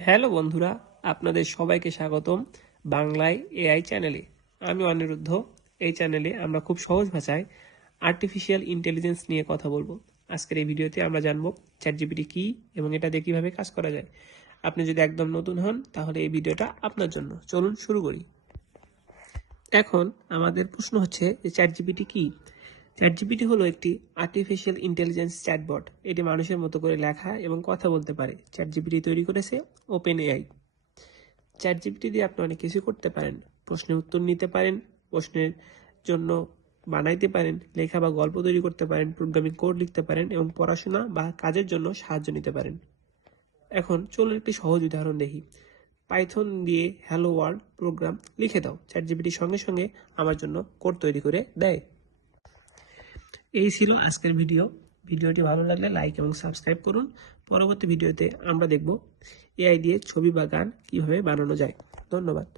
Hello বন্ধুরা, আপনাদের সবাইকে স্বাগতম বাংলায় এআই চ্যানেলে। আমি অনিরুদ্ধ। এই চ্যানেলে আমরা খুব সহজ ভাষায় আর্টিফিশিয়াল ইন্টেলিজেন্স নিয়ে কথা বলবো। আজকের এই ভিডিওতে আমরা জানবো চ্যাটজিপিটি কী এবং এটা দিয়ে কীভাবে কাজ করা যায়। আপনি যদি একদম নতুন হন তাহলে এই ভিডিওটা আপনার জন্য। চলুন শুরু করি। এখন আমাদের প্রশ্ন হচ্ছে যে চ্যাটজিপিটি কী। চ্যাটজিপিটি হলো একটি আর্টিফিশিয়াল ইন্টেলিজেন্স চ্যাটবট। এটি মানুষের মতো করে লেখা এবং কথা বলতে পারে। চ্যাটজিপিটি তৈরি করেছে ওপেন এআই। চ্যাটজিপিটি দিয়ে আপনি অনেক কিছু করতে পারেন। প্রশ্নের উত্তর নিতে পারেন, প্রশ্নের জন্য বানাইতে পারেন, লেখা বা গল্প তৈরি করতে পারেন, প্রোগ্রামিং কোড লিখতে পারেন এবং পড়াশোনা বা কাজের জন্য সাহায্য নিতে পারেন। এখন চলুন একটি সহজ উদাহরণ দেখি। পাইথন দিয়ে হ্যালো ওয়ার্ল্ড প্রোগ্রাম লিখে দাও। চ্যাটজিপিটি সঙ্গে সঙ্গে আমার জন্য কোড তৈরি করে দেয়। এই ছিল আজকের ভিডিও। ভিডিওটি ভালো লাগলে লাইক এবং সাবস্ক্রাইব করুন। পরবর্তী ভিডিওতে আমরা দেখব এআই দিয়ে ছবি বা গান কীভাবে বানানো যায়। ধন্যবাদ।